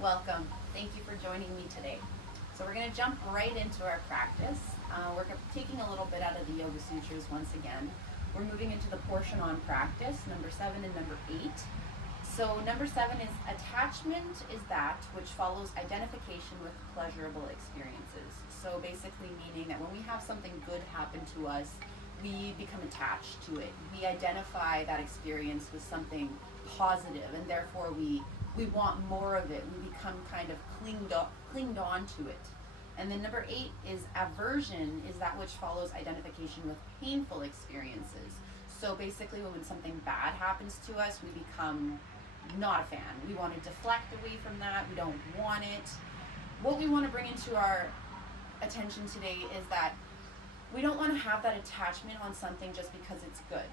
Welcome. Thank you for joining me today. So we're going to jump right into our practice. We're taking a little bit out of the Yoga Sutras once again. We're moving into the portion on practice, number 7 and number 8. So number 7 is attachment is that which follows identification with pleasurable experiences. So basically meaning that when we have something good happen to us, we become attached to it. We identify that experience with something positive, and therefore we want more of it. We become kind of clinged on to it. And then number 8 is aversion is that which follows identification with painful experiences. So basically when something bad happens to us, we become not a fan. We want to deflect away from that. We don't want it. What we want to bring into our attention today is that we don't want to have that attachment on something just because it's good.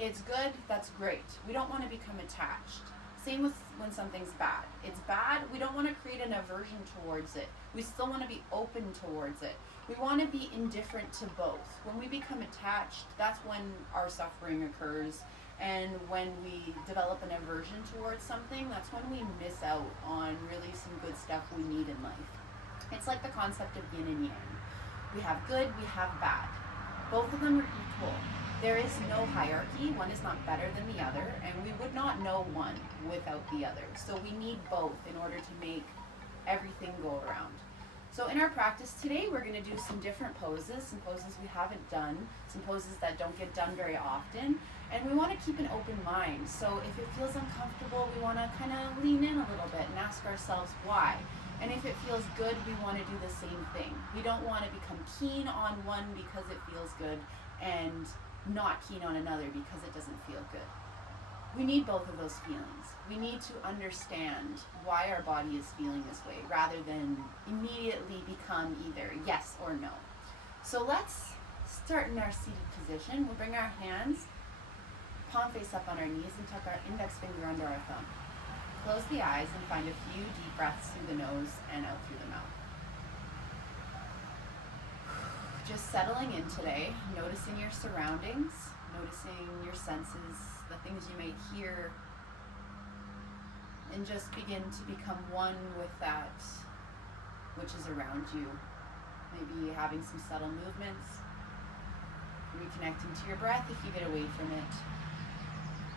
It's good, that's great. We don't want to become attached. Same with when something's bad. It's bad, we don't want to create an aversion towards it. We still want to be open towards it. We want to be indifferent to both. When we become attached, that's when our suffering occurs. And when we develop an aversion towards something, that's when we miss out on really some good stuff we need in life. It's like the concept of yin and yang. We have good, we have bad. Both of them are equal. There is no hierarchy. One is not better than the other, and we would not know one without the other. So we need both in order to make everything go around. So in our practice today, we're going to do some different poses, some poses we haven't done, some poses that don't get done very often, and we want to keep an open mind. So if it feels uncomfortable, we want to kind of lean in a little bit and ask ourselves why. And if it feels good, we want to do the same thing. We don't want to become keen on one because it feels good and not keen on another because it doesn't feel good. We need both of those feelings. We need to understand why our body is feeling this way rather than immediately become either yes or no. So let's start in our seated position. We'll bring our hands palm face up on our knees and tuck our index finger under our thumb. Close the eyes and find a few deep breaths through the nose and out through the mouth. Just settling in today, noticing your surroundings, noticing your senses, the things you may hear, and just begin to become one with that which is around you. Maybe having some subtle movements, reconnecting to your breath if you get away from it.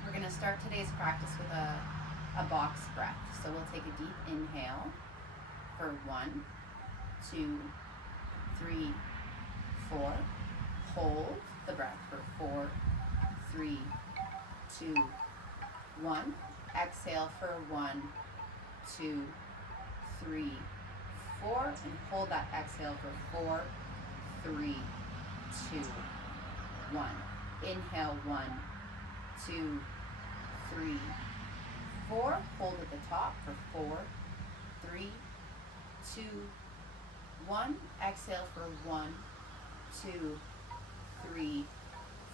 We're going to start today's practice with a box breath. So we'll take a deep inhale for 1, 2, 3, 4. Hold the breath for 4, 3, 2, 1. Exhale for 1, 2, 3, 4. And hold that exhale for 4, 3, 2, 1. Inhale 1, 2, 3, 4. Hold at the top for 4, 3, 2, 1. Exhale for 1, 2, 3,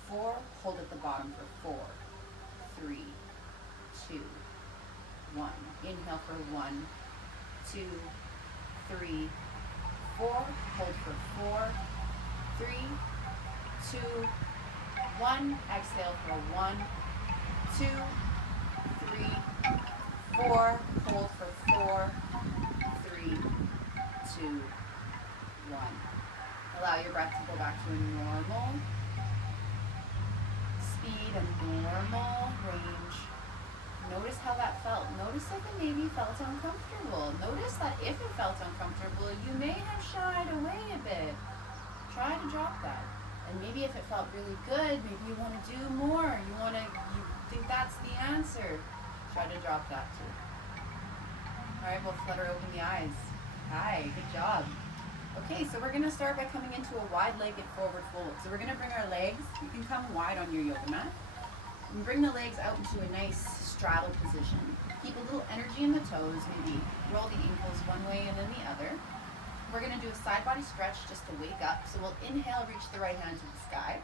4. Hold at the bottom for 4, 3, 2, 1. Inhale for 1, 2, 3, 4. Hold for 4, 3, 2, 1. Exhale for 1, 2, 3, 4. Hold for 4, 3, 2, 1. Allow your breath to go back to a normal speed, a normal range. Notice how that felt. Notice if it maybe felt uncomfortable. Notice that if it felt uncomfortable, you may have shied away a bit. Try to drop that. And maybe if it felt really good, maybe you want to do more. You think that's the answer. Try to drop that too. All right, we'll flutter open the eyes. Hi, good job. Okay, so we're going to start by coming into a wide-legged forward fold. So we're going to bring our legs, you can come wide on your yoga mat, and bring the legs out into a nice straddle position. Keep a little energy in the toes, maybe roll the ankles one way and then the other. We're going to do a side body stretch just to wake up. So we'll inhale, reach the right hand to the sky.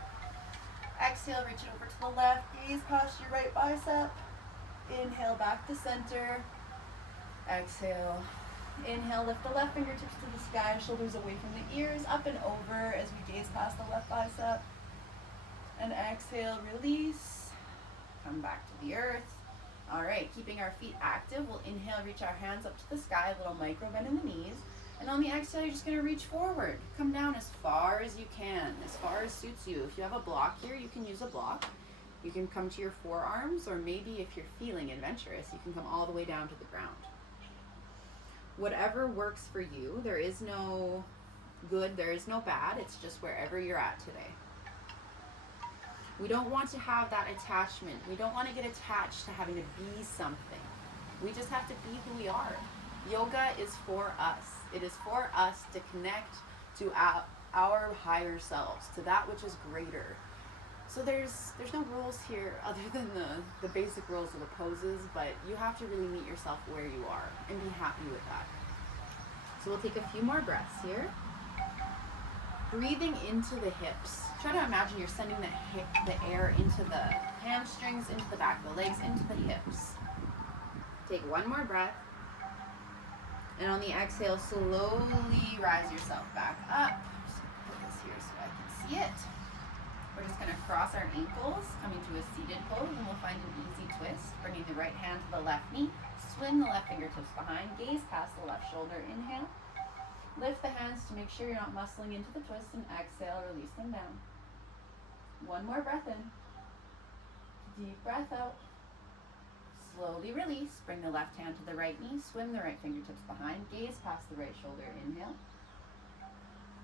Exhale, reach it over to the left, gaze past your right bicep. Inhale, back to center. Exhale. Inhale, lift the left fingertips to the sky, shoulders away from the ears, up and over as we gaze past the left bicep. And exhale, release. Come back to the earth. All right, keeping our feet active, we'll inhale, reach our hands up to the sky, a little micro bend in the knees. And on the exhale, you're just gonna reach forward. Come down as far as you can, as far as suits you. If you have a block here, you can use a block. You can come to your forearms, or maybe if you're feeling adventurous, you can come all the way down to the ground. Whatever works for you. There is no good, there is no bad. It's just wherever you're at today. We don't want to have that attachment. We don't want to get attached to having to be something. We just have to be who we are. Yoga is for us. It is for us to connect to our higher selves, to that which is greater. So there's no rules here other than the basic rules of the poses, but you have to really meet yourself where you are and be happy with that. So we'll take a few more breaths here. Breathing into the hips. Try to imagine you're sending the air into the hamstrings, into the back of the legs, into the hips. Take one more breath. And on the exhale, slowly rise yourself back up. Just gonna put this here so I can see it. We're just gonna cross our ankles, coming to a seated pose, and we'll find an easy twist. Bringing the right hand to the left knee, swing the left fingertips behind, gaze past the left shoulder, inhale. Lift the hands to make sure you're not muscling into the twist, and exhale, release them down. One more breath in. Deep breath out. Slowly release. Bring the left hand to the right knee, swim the right fingertips behind, gaze past the right shoulder, inhale.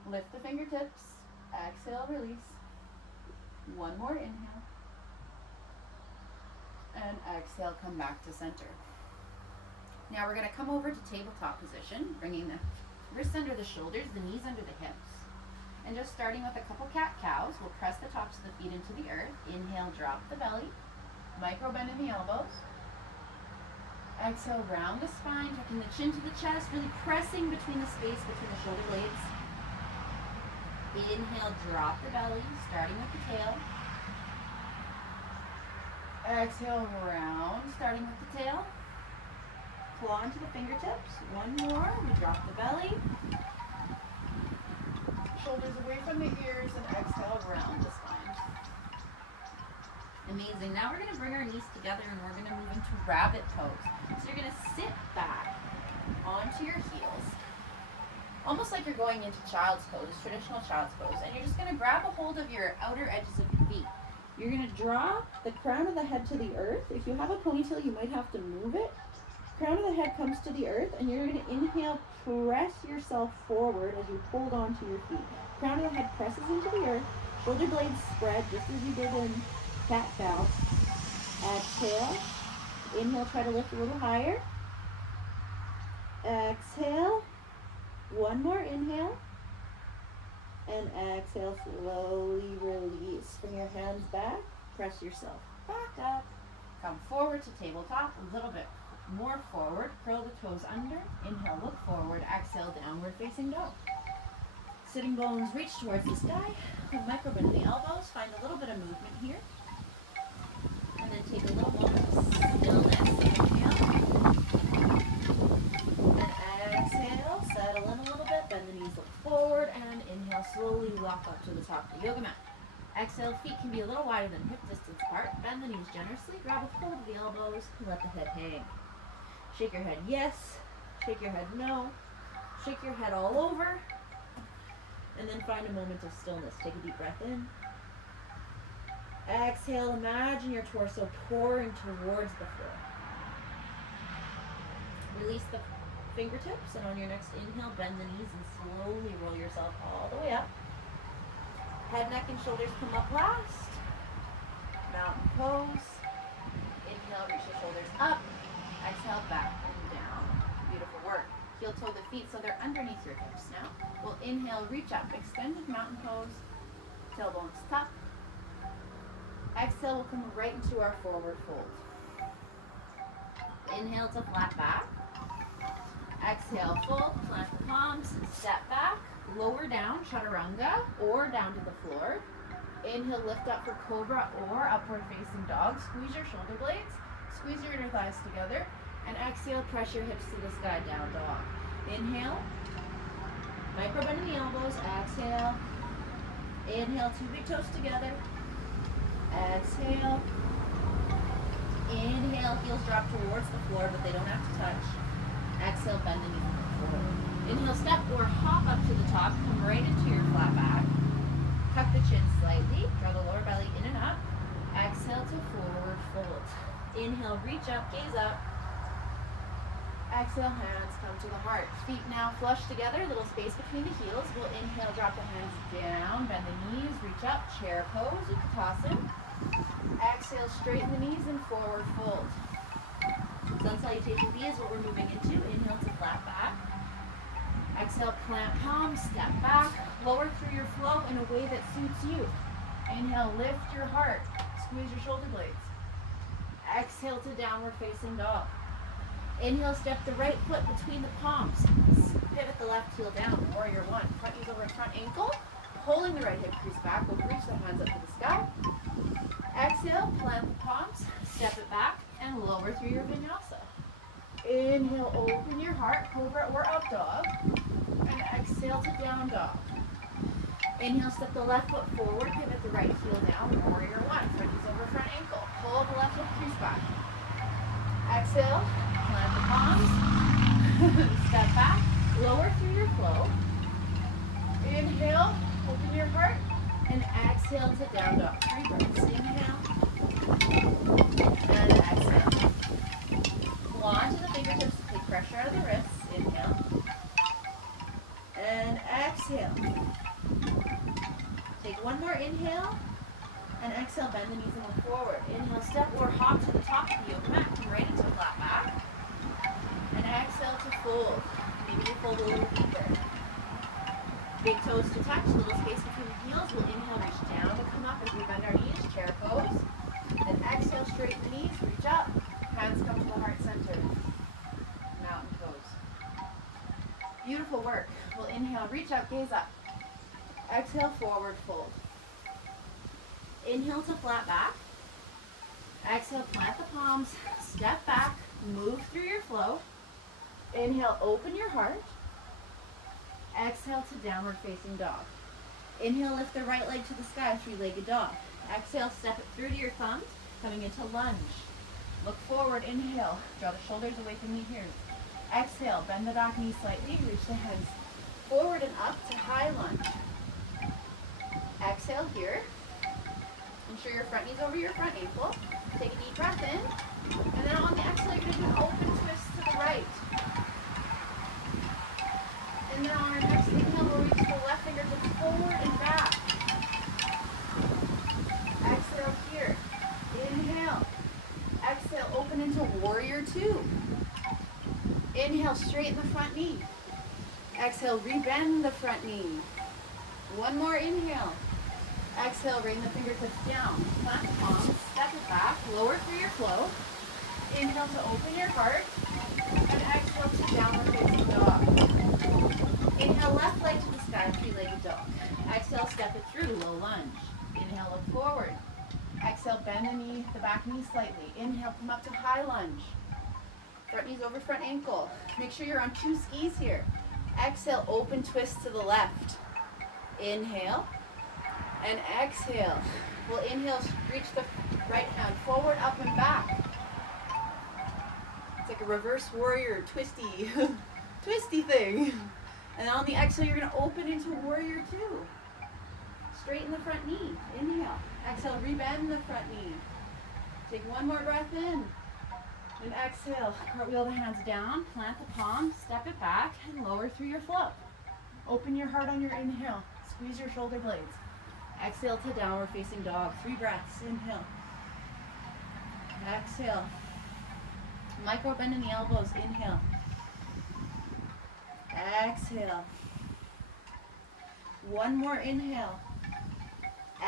Lift the fingertips, exhale, release. One more inhale. And exhale, come back to center. Now we're gonna come over to tabletop position, bringing the wrists under the shoulders, the knees under the hips. And just starting with a couple cat-cows, we'll press the tops of the feet into the earth. Inhale, drop the belly. Micro bend in the elbows. Exhale, round the spine, tucking the chin to the chest, really pressing between the space between the shoulder blades. Inhale, drop the belly, starting with the tail. Exhale, round, starting with the tail. Claw into the fingertips. One more, we drop the belly. Shoulders away from the ears, and exhale, round the spine. Amazing. Now we're going to bring our knees together and we're going to move into rabbit pose. So you're going to sit back onto your heels, almost like you're going into child's pose, traditional child's pose. And you're just going to grab a hold of your outer edges of your feet. You're going to draw the crown of the head to the earth. If you have a ponytail, you might have to move it. Crown of the head comes to the earth, and you're going to inhale, press yourself forward as you hold on to your feet. Crown of the head presses into the earth. Shoulder blades spread just as you did in cat-cow. Exhale. Inhale, try to lift a little higher. Exhale. One more inhale. And exhale, slowly release. Bring your hands back. Press yourself back up. Come forward to tabletop, a little bit more forward. Curl the toes under. Inhale, look forward. Exhale, downward facing dog. Sitting bones reach towards the sky. Micro bend in the elbows. Find a little bit of movement here. And then take a little moment of stillness. Inhale. And exhale. Settle in a little bit. Bend the knees, look forward. And inhale, slowly walk up to the top of the yoga mat. Exhale, feet can be a little wider than hip distance apart. Bend the knees generously. Grab a hold of the elbows. Let the head hang. Shake your head yes. Shake your head no. Shake your head all over. And then find a moment of stillness. Take a deep breath in. Exhale, imagine your torso pouring towards the floor. Release the fingertips, and on your next inhale, bend the knees and slowly roll yourself all the way up. Head, neck, and shoulders come up last. Mountain pose. Inhale, reach the shoulders up. Exhale, back and down. Beautiful work. Heel toe the feet so they're underneath your hips now. We'll inhale, reach up, extended mountain pose. Tailbones tuck. Exhale, we'll come right into our forward fold. Inhale to flat back. Exhale, fold, plant the palms, step back, lower down, chaturanga, or down to the floor. Inhale, lift up for cobra or upward facing dog. Squeeze your shoulder blades, squeeze your inner thighs together, and exhale, press your hips to the sky, down dog. Inhale, micro bend in the elbows, exhale. Inhale, two big toes together. Exhale. Inhale, heels drop towards the floor, but they don't have to touch. Exhale, bend the knees and look forward. Inhale, step or hop up to the top. Come right into your flat back. Tuck the chin slightly. Draw the lower belly in and up. Exhale to forward fold. Inhale, reach up, gaze up. Exhale, hands come to the heart. Feet now flush together, little space between the heels. We'll inhale, drop the hands down, bend the knees, reach up, chair pose, Utkatasana. Exhale, straighten the knees and forward fold. Sun Salutation B is what we're moving into. Inhale to flat back. Exhale, plant palms, step back. Lower through your flow in a way that suits you. Inhale, lift your heart. Squeeze your shoulder blades. Exhale to downward facing dog. Inhale, step the right foot between the palms. Pivot the left heel down. Warrior one. Front knees over front ankle. Pulling the right hip crease back. We'll reach the hands up to the sky. Exhale, plant the palms. Step it back and lower through your vinyasa. Inhale, open your heart. Cobra or up dog. And exhale to down dog. Inhale, step the left foot forward. Pivot the right heel down. Warrior one. Front knees over front ankle. Pull the left hip crease back. Exhale. Plant the palms, step back, lower through your flow. Inhale, open your heart, and exhale to down dog. 3 breaths. Inhale, and exhale. Hold on to the fingertips to take pressure out of the wrists. Inhale, and exhale. Take one more inhale, and exhale, bend the knees and look forward. Inhale, step or hop to the top of the yoga mat. Come right into a flat back. And exhale to fold. Maybe you fold a little deeper. Big toes to touch, little space between the heels. We'll inhale, reach down to come up as we bend our knees, chair pose. And exhale, straighten the knees, reach up. Hands come to the heart center. Mountain pose. Beautiful work. We'll inhale, reach up, gaze up. Exhale, forward fold. Inhale to flat back. Exhale, plant the palms, step back, move through your flow. Inhale, open your heart. Exhale to downward facing dog. Inhale, lift the right leg to the sky, 3-legged dog. Exhale, step it through to your thumbs, coming into lunge. Look forward, inhale, draw the shoulders away from the ears. Exhale, bend the back knee slightly, reach the hands forward and up to high lunge. Exhale here. Ensure your front knee's over your front ankle. Take a deep breath in. And then on the exhale, you're going to do an open twist to the right. And then on our next inhale, we'll reach the left fingertips forward and back. Exhale here. Inhale. Exhale, open into warrior two. Inhale, straighten the front knee. Exhale, rebend the front knee. One more inhale. Exhale, bring the fingertips down. Plant the palms, step it back, lower through your flow. Inhale to open your heart. And exhale to downward facing dog. Inhale, left leg to the sky, 3-legged dog. Exhale, step it through, low lunge. Inhale, look forward. Exhale, bend the knee, the back knee slightly. Inhale, come up to high lunge. Front knees over front ankle. Make sure you're on 2 skis here. Exhale, open twist to the left. Inhale. And exhale. We'll inhale, reach the right hand forward, up and back. It's like a reverse warrior twisty, twisty thing. And on the exhale, you're going to open into warrior two. Straighten the front knee. Inhale. Exhale, rebend the front knee. Take one more breath in. And exhale, cartwheel the hands down, plant the palms, step it back, and lower through your flow. Open your heart on your inhale. Squeeze your shoulder blades. Exhale to downward facing dog. 3 breaths. Inhale. Exhale. Micro bend in the elbows. Inhale. Exhale. One more inhale.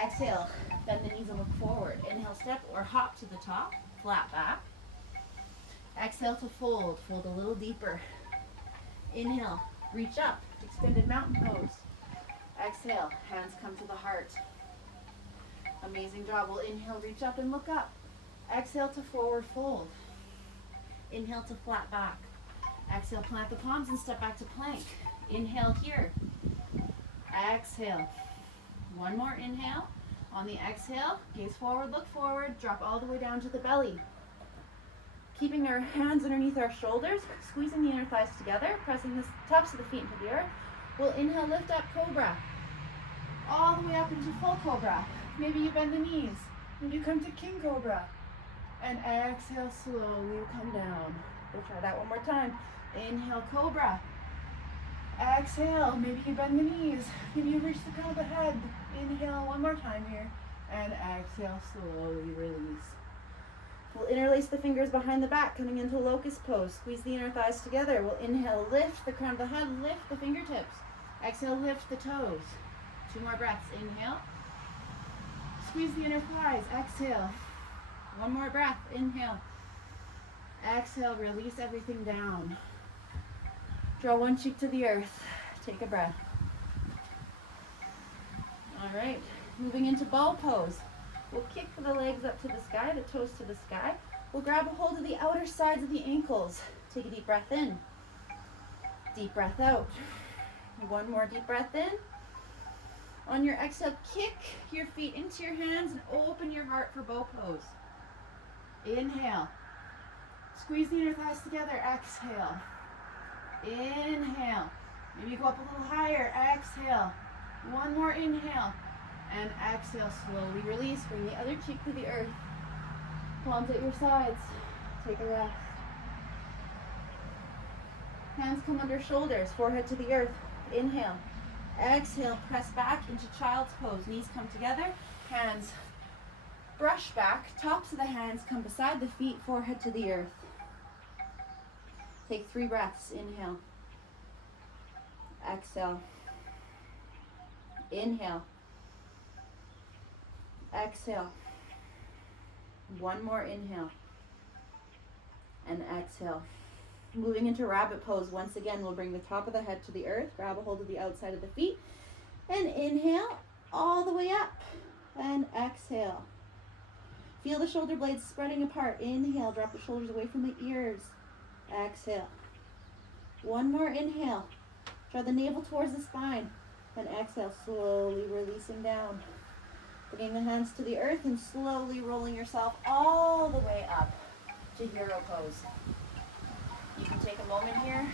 Exhale. Bend the knees and look forward. Inhale, step or hop to the top. Flat back. Exhale to fold. Fold a little deeper. Inhale. Reach up. Extended mountain pose. Exhale, hands come to the heart. Amazing job. We'll inhale, reach up and look up. Exhale to forward fold. Inhale to flat back. Exhale, plant the palms and step back to plank. Inhale here. Exhale. One more inhale. On the exhale, gaze forward, look forward, drop all the way down to the belly. keeping our hands underneath our shoulders, squeezing the inner thighs together, pressing the tops of the feet into the earth. We'll inhale, lift up, cobra. All the way up into full cobra. Maybe you bend the knees. Maybe you come to king cobra. And exhale, slowly come down. We'll try that one more time. Inhale, cobra. Exhale, maybe you bend the knees. Maybe you reach the crown of the head. Inhale one more time here. And exhale, slowly release. We'll interlace the fingers behind the back, coming into locust pose. Squeeze the inner thighs together. We'll inhale, lift the crown of the head, lift the fingertips. Exhale, lift the toes. 2 more breaths. Inhale. Squeeze the inner thighs. Exhale. 1 more breath. Inhale. Exhale, release everything down. Draw one cheek to the earth. Take a breath. All right, moving into ball pose. We'll kick the legs up to the sky, the toes to the sky. We'll grab a hold of the outer sides of the ankles. Take a deep breath in. Deep breath out. 1 more deep breath in. On your exhale, kick your feet into your hands and open your heart for bow pose. Inhale. Squeeze the inner thighs together. Exhale. Inhale. Maybe you go up a little higher. Exhale. 1 more inhale. And exhale. Slowly release. Bring the other cheek to the earth. Palms at your sides. Take a rest. Hands come under shoulders. Forehead to the earth. Inhale. Exhale. Press back into child's pose. Knees come together. Hands brush back. Tops of the hands come beside the feet. Forehead to the earth. Take 3 breaths. Inhale. Exhale. Inhale. Exhale. 1 more inhale. And exhale. Moving into rabbit pose. Once again, we'll bring the top of the head to the earth. Grab a hold of the outside of the feet. And inhale all the way up. And exhale. Feel the shoulder blades spreading apart. Inhale. Drop the shoulders away from the ears. Exhale. 1 more inhale. Draw the navel towards the spine. And exhale, slowly releasing down. Bringing the hands to the earth and slowly rolling yourself all the way up to hero pose. You can take a moment here.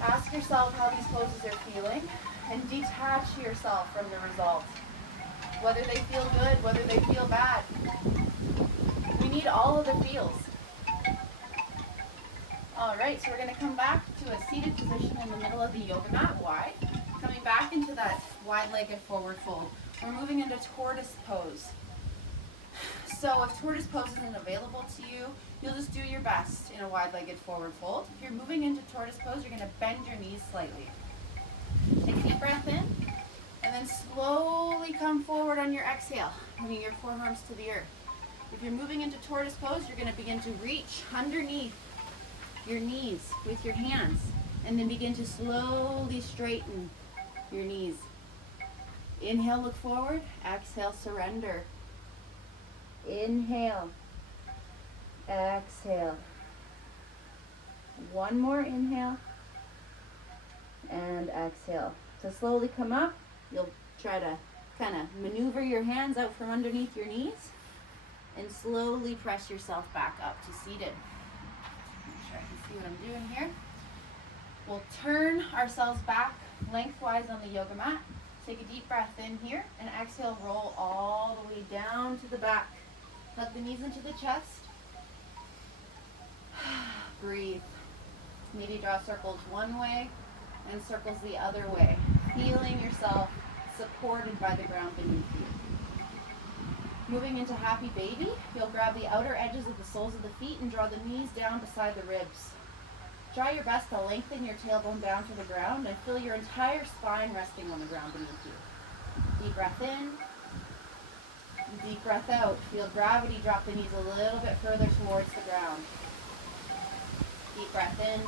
Ask yourself how these poses are feeling and detach yourself from the results. Whether they feel good, whether they feel bad. We need all of the feels. All right, so we're going to come back to a seated position in the middle of the yoga mat, wide. Coming back into that wide-legged forward fold. We're moving into tortoise pose. So if tortoise pose isn't available to you, you'll just do your best in a wide-legged forward fold. If you're moving into tortoise pose, you're going to bend your knees slightly. Take a deep breath in, and then slowly come forward on your exhale, moving your forearms to the earth. If you're moving into tortoise pose, you're going to begin to reach underneath your knees with your hands, and then begin to slowly straighten your knees. Inhale, look forward. Exhale, surrender. Inhale. Exhale. 1 more inhale. And exhale. To slowly come up, you'll try to kind of maneuver your hands out from underneath your knees and slowly press yourself back up to seated. Make sure I can see what I'm doing here. We'll turn ourselves back lengthwise on the yoga mat. Take a deep breath in here and exhale, roll all the way down to the back. Hug the knees into the chest. Breathe. Maybe draw circles one way and circles the other way. Feeling yourself supported by the ground beneath you. Moving into happy baby, you'll grab the outer edges of the soles of the feet and draw the knees down beside the ribs. Try your best to lengthen your tailbone down to the ground and feel your entire spine resting on the ground beneath you. Deep breath in. Deep breath out. Feel gravity drop the knees a little bit further towards the ground. Deep breath in.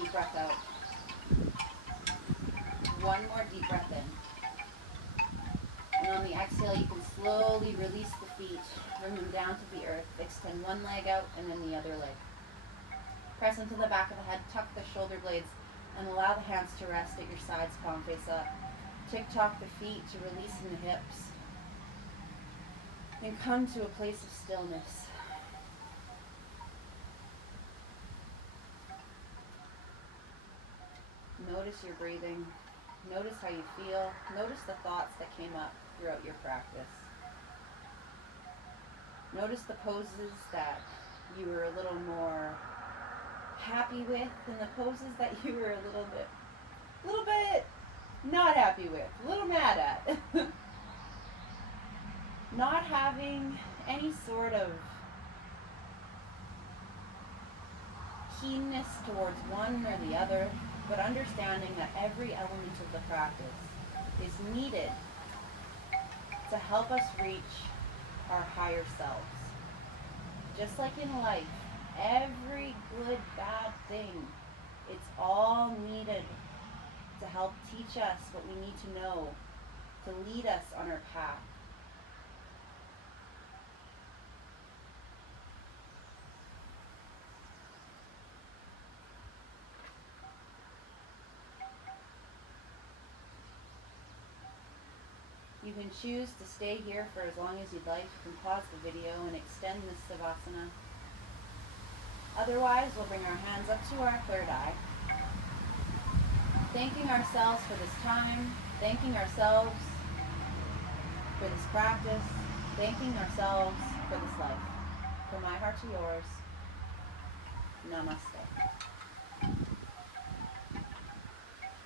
Deep breath out. 1 more deep breath in. And on the exhale, you can slowly release the feet. Bring them down to the earth. Extend one leg out and then the other leg. Press into the back of the head, tuck the shoulder blades, and allow the hands to rest at your sides, palm face up. Tick-tock the feet to release in the hips. Then come to a place of stillness. Notice your breathing. Notice how you feel. Notice the thoughts that came up throughout your practice. Notice the poses that you were a little more happy with and the poses that you were a little bit not happy with, a little mad at. Not having any sort of keenness towards one or the other, but understanding that every element of the practice is needed to help us reach our higher selves. Just like in life, every good, bad thing, it's all needed to help teach us what we need to know, to lead us on our path. You can choose to stay here for as long as you'd like. You can pause the video and extend this Savasana. Otherwise, we'll bring our hands up to our third eye. Thanking ourselves for this time, thanking ourselves for this practice, thanking ourselves for this life. From my heart to yours, namaste.